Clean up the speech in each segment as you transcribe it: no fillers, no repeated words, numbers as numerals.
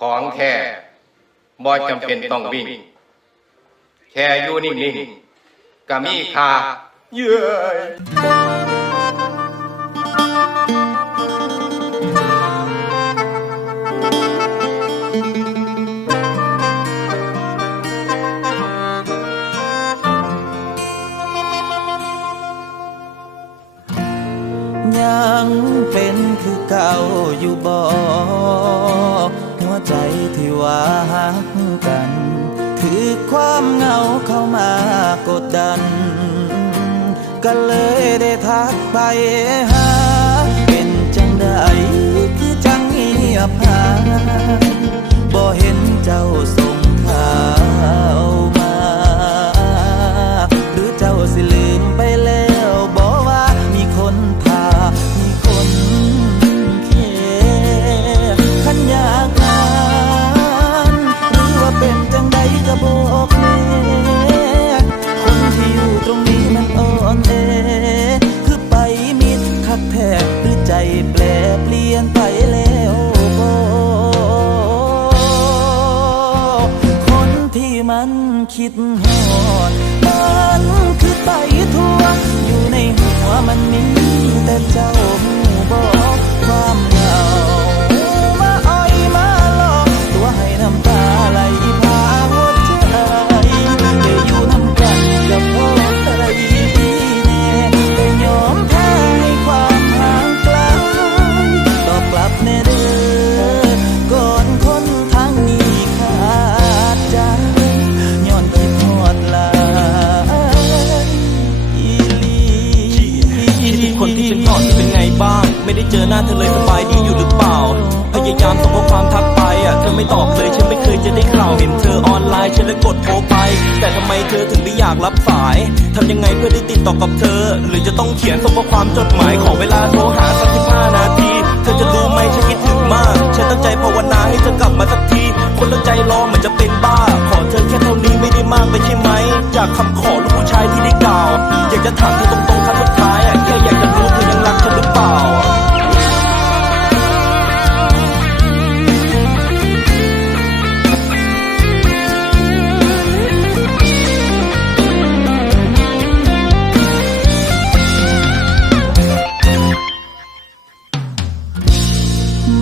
ของแท้บ่จำเป็นต้องวิ่งแค่อยู่นิ่งๆก็มีค่าเย้ยยังเป็นคือเก่าอยู่บ่หัวใจที่ว่าหักกันถือความเหงาเข้ามากดดันก็เลยได้ทักไปหาเป็นจังใดคือจังเงียบหายบ่เห็นเจ้าส่งข่าวมาหรือเจ้าสิลืมไปแล้วบ่ว่ามีคนทามีคนแค่ขันอยากนานหรือว่าเป็นจังใดก็บอกแน่คนที่อยู่ตรงนี้มันอ่อนแอคือไปมิดคักแท้หรือใจแปรเปลี่ยนไปแล้วบ่คนที่มันคิดฮอดมันคือไปทั่วอยู่ในหัวมันมีแต่เจ้าหูบอกความเหงามาอ้อยมาหลอกตัวให้น้ำตาไหลพาหัวใจได้อยู่น้ำกันกับพ่อใจดีแน่แต่ยอมแพ้ให้ความห่างไกลตอบกลับแน่เด้อก่อนคนทางนี้ขาดใจย้อนคิดฮอดหลายอีหลี คิดถึงคนที่เป็นก่อนเป็นไงบ้างไม่ได้เจอหน้าเธอเลยสบายดีอยู่หรือเปล่าพยายามส่งข้อความทักไปเธอไม่ตอบเลยฉันไม่เคยจะได้ข่าวเห็นเธอออนไลน์ฉันเลยกดโทรไปแต่ทำไมเธอถึงไม่อยากรับสายทำยังไงเพื่อได้ติดต่อกับเธอหรือจะต้องเขียนส่งข้อความจดหมายขอเวลาโทรหาสัก15 นาทีเธอจะรู้ไหมฉันคิดถึงมากฉันตั้งใจภาวนาให้เธอกลับมาสักทีคนละใจรอเหมือนจะเป็นบ้าขอเธอแค่เท่านี้ไม่ได้มากไปใช่ไหมจากคำขอลูกผู้ชายที่ได้กล่าวอยากจะถามเธอตรงๆครั้งสุดท้ายแค่อยากจะรู้เธอยังรักฉันหรือเปล่า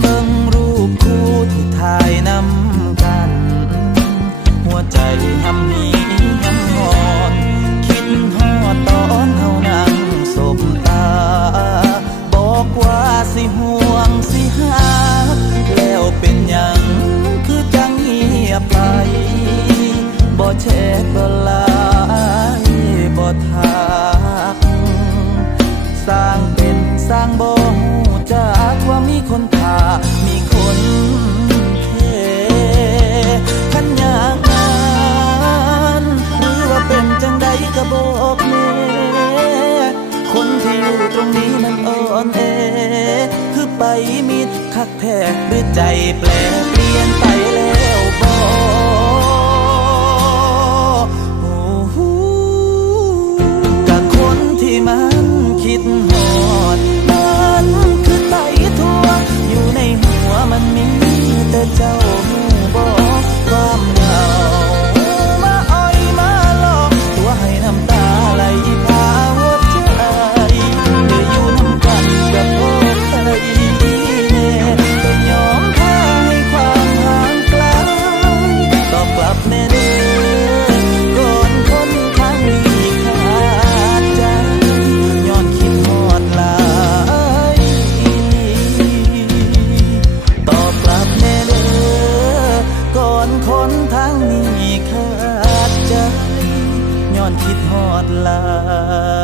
เบิ่งรูปคู่ที่ถ่ายนำกันหัวใจหำหีหำหอนคิดฮอดตอนเฮานั่งสบตาบอกว่าสิห่วงสิหาแล้วเป็นหยังคือจังเงียบไปบ่แชทบ่ไลน์บ่ทักสร้างเป็นสร้างบ่ฮู้จักว่ามีคนทามีคนแค่ขันอยากนานหรือว่าเป็นจังใดก็บอกแน่คนที่อยู่ตรงนี้มันอ่อนแอคือไปมิดคักแท้หรือใจแปลเปลี่ยนไปแล้วบ่กับคนที่มันคิดฮอดมันคือไปทั่วอยู่ในหัวมันมีแต่เจ้าหูบอกความเหงามาอ้อยมาหลอกตัวให้น้ำตาไหลพาหัวใจได้อยู่น้ำกันกับพ่อใจแน่แต่ยอมแพ้ให้ความห่างไกลตอบกลับแน่เด้อก่อนคนทางนี้ขาดใจย้อนคิดฮอดหลายตอบกลับแน่เด้อก่อนคนทางนี้ขาดใจย้อนคิดฮอดหลาย